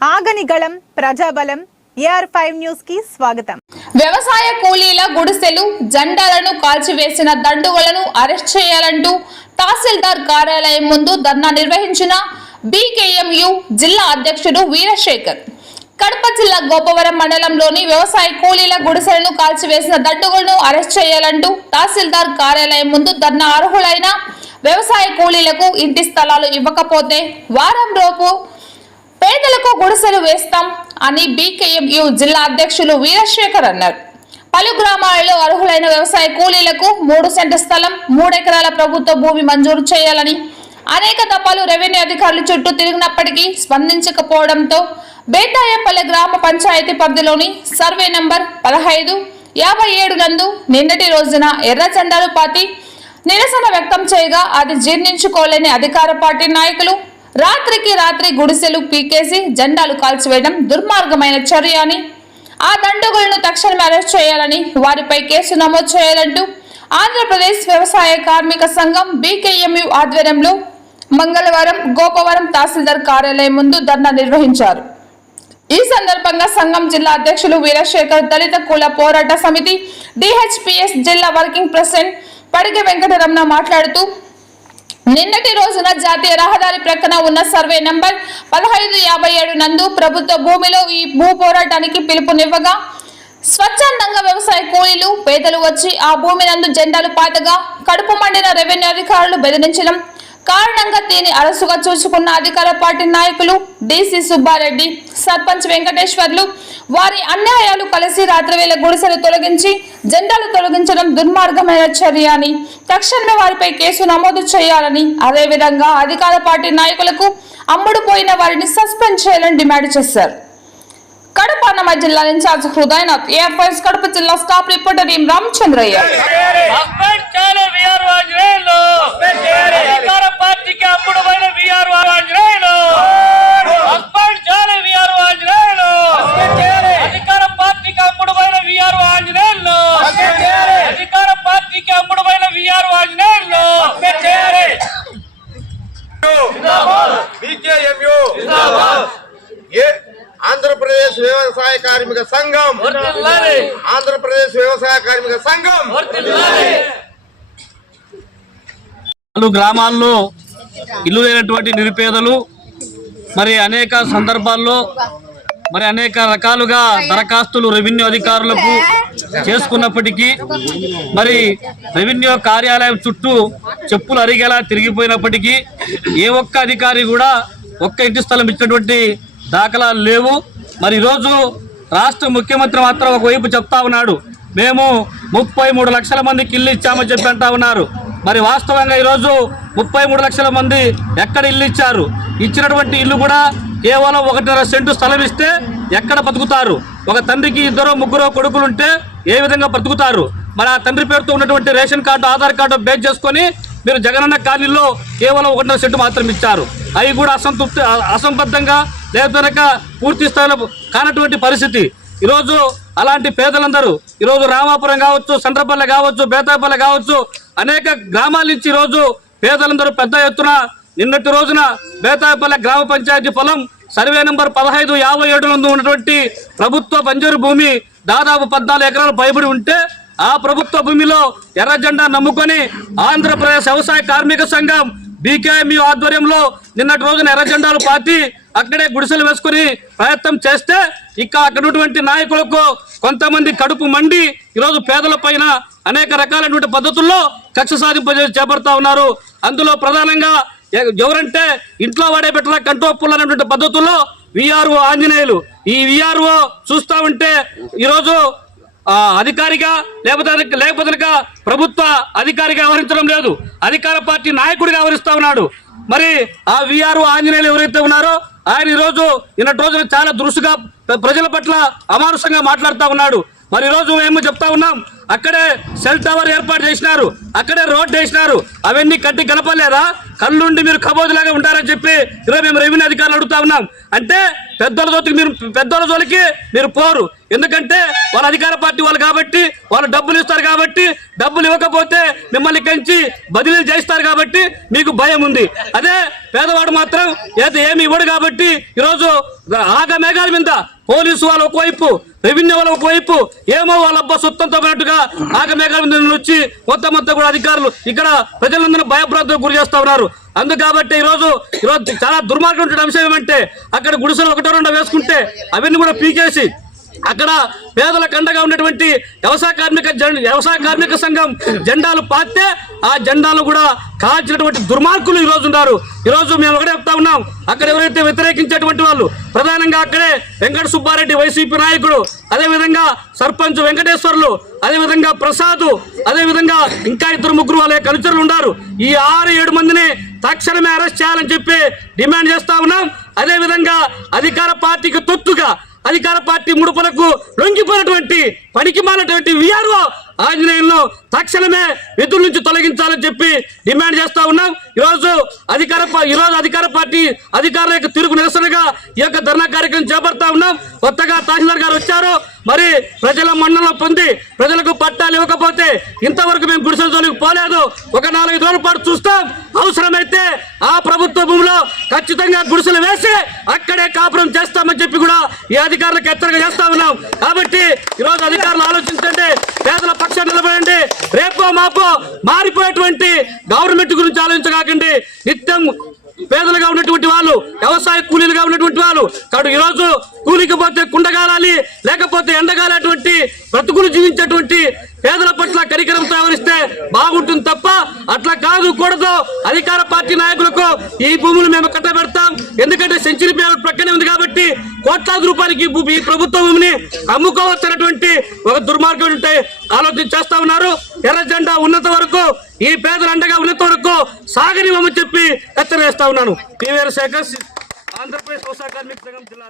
ఆగనిగళం ప్రజాబలం AR5 news కి స్వాగతం. వ్యవసాయ కూలీల గుడిసెలు జెండాలను కాల్చివేసిన దండుగలను అరెస్ట్ చేయాలంటూ తహసీల్దార్ కార్యాలయం ముందు ధర్నా నిర్వహించిన BKMU జిల్లా అధ్యక్షుడు వీరశేఖర్. కడప జిల్లా గోపవరం మండలంలోని వ్యవసాయ కూలీల గుడిసెలను కాల్చివేసిన దండుగలను అరెస్ట్ చేయాలంటూ తహసీల్దార్ కార్యాలయం ముందు ధర్నా అర్హులైన వ్యవసాయ కూలీలకు ఇంటి స్థలాలు ఇవ్వకపోతే వారం రోజు పేదలకు గుడిసెలు వేస్తాం అని BKMU జిల్లా అధ్యక్షులు వీరశేఖర్ అన్నారు. పలు గ్రామాలలో అర్హులైన వ్యవసాయ కూలీలకు 3 సెంట్ల స్థలం 3 ఎకరాల ప్రభుత్వ భూమి మంజూరు చేయాలని అనేక దఫాలు రెవెన్యూ అధికారులు చుట్టూ తిరిగినప్పటికీ స్పందించకపోవడంతో బేతాయపల్లె గ్రామ పంచాయతీ పరిధిలోని సర్వే నంబర్ 1557 నందు నిన్నటి రోజున ఎర్ర జెండాలు పాతి నిరసన వ్యక్తం చేయగా అది జీర్ణించుకోలేని అధికార పార్టీ నాయకులు రాత్రికి రాత్రి గుడిసెలు పీకేసి జెండాలు కాల్చివేయడం దుర్మార్గమైన చర్య అని, ఆ దండుగులను తక్షణమే అరెస్ట్ చేయాలని, వారిపై కేసు నమోదు చేయాలంటూ ఆంధ్రప్రదేశ్ వ్యవసాయ కార్మిక సంఘం BKMU ఆధ్వర్యంలో మంగళవారం గోపవరం తహసీల్దార్ కార్యాలయం ముందు ధర్నా నిర్వహించారు. ఈ సందర్భంగా సంఘం జిల్లా అధ్యక్షులు వీరశేఖర్, దళిత కుల పోరాట సమితి DHPS జిల్లా వర్కింగ్ ప్రెసిడెంట్ పడిగ వెంకటరమణ మాట్లాడుతూ, నిన్నటి రోజున జాతీయ రహదారి ప్రక్కన ఉన్న సర్వే నంబర్ 1557 నందు ప్రభుత్వ భూమిలో ఈ భూ పోరాటానికి పిలుపునివ్వగా స్వచ్ఛందంగా వ్యవసాయ కూలీలు పేదలు వచ్చి ఆ భూమి నందు జెండాలు పాతగా కడుపు మండిన రెవెన్యూ అధికారులు బెదిరించడం కారణంగా దీని అరసుగా చూసుకున్న అధికార పార్టీ నాయకులు DC సుబ్బారెడ్డి, సర్పంచ్ వెంకటేశ్వర్లు వారి అన్యాయాలు కలిసి రాత్రివేళ గుడిసెలు తొలగించి జెండాలు తొలగించడం దుర్మార్గమైన చర్య అని, తక్షణమే వారిపై కేసు నమోదు చేయాలని, అదేవిధంగా అధికార పార్టీ నాయకులకు అమ్ముడు పోయిన వారిని సస్పెండ్ చేయాలని డిమాండ్ చేశారు. కడప అన్నమ జిల్లా ఇన్ఛార్జ్ హృదయనాథ్, AR5 కడప జిల్లా స్టాఫ్ రిపోర్టర్ ఎం రామచంద్రయ్య. ఆంధ్రప్రదేశ్ వ్యవసాయ కార్మిక సంఘం, ఆంధ్రప్రదేశ్ వ్యవసాయ కార్మిక సంఘం. గ్రామాల్లో ఇల్లు లేనటువంటి నిరుపేదలు మరి అనేక సందర్భాల్లో మరి అనేక రకాలుగా దరఖాస్తులు రెవెన్యూ అధికారులకు చేసుకున్నప్పటికీ మరి రెవెన్యూ కార్యాలయం చుట్టూ చెప్పులు అరిగేలా తిరిగిపోయినప్పటికీ ఏ ఒక్క అధికారి కూడా ఒక్క ఇంటి స్థలం ఇచ్చినటువంటి దాఖలాలు లేవు. మరి ఈరోజు రాష్ట్ర ముఖ్యమంత్రి మాత్రం ఒకవైపు చెప్తా ఉన్నాడు, మేము 33 లక్షల మందికి ఇల్లు ఇచ్చామని చెప్పి అంటా ఉన్నారు. మరి వాస్తవంగా ఈరోజు 33 లక్షల మంది ఎక్కడ ఇల్లు ఇచ్చారు? ఇచ్చినటువంటి ఇల్లు కూడా కేవలం 1.5 సెంటు స్థలం ఇస్తే ఎక్కడ బతుకుతారు? ఒక తండ్రికి 2-3 కొడుకులుంటే ఏ విధంగా బ్రతుకుతారు? మరి ఆ తండ్రి పేరుతో ఉన్నటువంటి ration card, Aadhaar card base చేసుకొని మీరు జగనన్న కాలనీలో కేవలం 1.5 సెంటు మాత్రం ఇచ్చారు. అవి కూడా అసంబద్ధంగా లేక పూర్తి స్థాయిలో కానటువంటి పరిస్థితి. ఈరోజు అలాంటి పేదలందరూ ఈరోజు రామాపురం కావచ్చు, సండ్రపల్లె కావచ్చు, బేతాయపల్లె కావచ్చు, అనేక గ్రామాల నుంచి ఈరోజు పేదలందరూ పెద్ద ఎత్తున నిన్నటి రోజున బేతాయపల్లె గ్రామ పంచాయతీ పొలం సర్వే నంబర్ 1557 నందు ఉన్నటువంటి ప్రభుత్వ బంజరు భూమి దాదాపు 14 ఎకరాలు పైబడి ఉంటే ఆ ప్రభుత్వ భూమిలో ఎర్ర జెండా నమ్ముకొని ఆంధ్రప్రదేశ్ వ్యవసాయ కార్మిక సంఘం BKMU ఆధ్వర్యంలో నిన్నటి రోజున ఎర్ర జెండాలు పాతి అక్కడే గుడిసెలు వేసుకుని ప్రయత్నం చేస్తే అక్కడ ఉన్నటువంటి నాయకులకు కొంతమంది కడుపు మండి ఈరోజు పేదల పైన అనేక రకాలైనటువంటి పద్ధతుల్లో కక్ష సాధింపు చేపడతా ఉన్నారు. అందులో ప్రధానంగా ఎవరంటే ఇంట్లో వాడే పెట్టిన కంటోప్పులు అనేటువంటి పద్ధతుల్లో VRO ఆంజనేయులు. ఈ VRO చూస్తా ఉంటే ఈరోజు అధికారిగా లేకపోతే ప్రభుత్వ అధికారిగా వ్యవహరించడం లేదు, అధికార పార్టీ నాయకుడిగా వ్యవహరిస్తా ఉన్నాడు. మరి ఆ VRO ఆంజనేయులు ఎవరైతే ఉన్నారో ఆయన ఈరోజు నిన్నటి రోజున చాలా దురుసుగా ప్రజల పట్ల అమానుషంగా మాట్లాడుతూ ఉన్నాడు. మరి ఈరోజు మేము చెప్తా ఉన్నాం, అక్కడే సెల్ టవర్ ఏర్పాటు చేసినారు, అక్కడే రోడ్ వేసినారు, అవన్నీ కట్టి కనపలేదా? కళ్ళుండి మీరు కబోదులాగా ఉంటారని చెప్పి ఈరోజు మేము రెవెన్యూ అధికారులు అడుగుతా ఉన్నాం. అంటే పెద్దల జోలికి మీరు పోరు. ఎందుకంటే వాళ్ళ అధికార పార్టీ వాళ్ళు కాబట్టి, వాళ్ళు డబ్బులు ఇస్తారు కాబట్టి, డబ్బులు ఇవ్వకపోతే మిమ్మల్ని కంచి బదిలీలు చేస్తారు కాబట్టి మీకు భయం ఉంది. అదే పేదవాడు మాత్రం ఏమి ఇవ్వడు కాబట్టి ఈరోజు ఆగమేఘాల మీద పోలీసు వాళ్ళు ఒకవైపు, రెవెన్యూ వాళ్ళు ఒకవైపు, ఏమో వాళ్ళ సొత్తంతో పాటుగా ఆగమేఘాల మీద వచ్చి మొత్తం కూడా అధికారులు ఇక్కడ ప్రజలందరూ భయభ్రాంతులకు గురి చేస్తా ఉన్నారు. అందుకాబట్టి ఈరోజు చాలా దుర్మార్గం అంశం ఏమంటే అక్కడ గుడిసెలు 1-2 వేసుకుంటే అవన్నీ కూడా పీకేసి అక్కడ పేదలకు అండగా ఉన్నటువంటి వ్యవసాయ కార్మిక సంఘం జెండాలు పాతే ఆ జెండాలు కూడా కాల్చినటువంటి దుర్మార్గులు ఈరోజు ఉన్నారు. ఈరోజు మేము ఒకటే చెప్తా ఉన్నాం, అక్కడ ఎవరైతే వ్యతిరేకించేటువంటి వాళ్ళు ప్రధానంగా అక్కడే వెంకట సుబ్బారెడ్డి వైసీపీ నాయకుడు, అదేవిధంగా సర్పంచ్ వెంకటేశ్వర్లు, అదేవిధంగా ప్రసాద్, అదేవిధంగా ఇంకా 2-3 వాళ్ళ అనుచరులు ఉన్నారు. ఈ 6-7 మందిని తక్షణమే అరెస్ట్ చేయాలని చెప్పి డిమాండ్ చేస్తా ఉన్నాం. అదేవిధంగా అధికార పార్టీకి తొత్తుగా అధికార పార్టీ ముడుపులకు లొంగిపోయినటువంటి పనికి మాలినటువంటి వీఆర్ఓ ఆంజనేయులను తక్షణమే విధుల నుంచి తొలగించాలని చెప్పి డిమాండ్ చేస్తా ఉన్నాం. ఈరోజు అధికార పార్టీ అధికారుల యొక్క తిరుగు నిరసనగా ఈ యొక్క ధర్నా కార్యక్రమం చేపడతా ఉన్నాం. కొత్తగా తహసీల్దార్ గారు వచ్చారు, మరి ప్రజల మన్ననలు పొంది ప్రజలకు పట్టాలు ఇవ్వకపోతే ఇంతవరకు మేము గుడిసెల జోలికి పోలేదు. ఒక 4-5 రోజుల పాటు చూస్తాం. అవసరమైతే ఆ ప్రభుత్వ భూమిలో ఖచ్చితంగా గుడిసెలు వేసి అక్కడే కాపురం చేస్తామని చెప్పి కూడా ఈ అధికారులకు హెచ్చరిక చేస్తా ఉన్నాం. కాబట్టి ఈరోజు అధికారులు ఆలోచించండి, పేదల పక్షాన్ని నిలబడండి. రేపో మాపో మారిపోయేటువంటి గవర్నమెంట్ గురించి ఆలోచించకండి. నిత్యం పేదలుగా ఉన్నటువంటి వాళ్ళు, వ్యవసాయ కూలీలుగా ఉన్నటువంటి వాళ్ళు కాబట్టి ఈరోజు కూలికి పోతే కుండగాలాలి, లేకపోతే ఎండగాలేటువంటి బ్రతుకులు జీవించేటువంటి పేదల పట్ల కరికరంతో వ్యవహరిస్తే బాగుంటుంది తప్ప అట్లా కూడదు. అధికార పార్టీ నాయకులకు ఈ భూములు మేము కట్టబెడతాం, ఎందుకంటే సెంచరీ ప్రక్కనే ఉంది కాబట్టి కోట్లాది రూపాయలకి ఈ ప్రభుత్వ భూమిని అమ్ముకోవచ్చన్నటువంటి ఒక దుర్మార్గం ఉంటే ఆలోచన చేస్తా ఉన్నారు. ఎర్ర జెండా ఉన్నంత వరకు, ఈ పేదల అండగా ఉన్నంత వరకు సాగనివ్వమని చెప్పి హెచ్చరిస్తా ఉన్నాను. పి. వీరశేఖర్, ఆంధ్రప్రదేశ్ వ్యవసాయ కార్మిక సంఘం జిల్లా.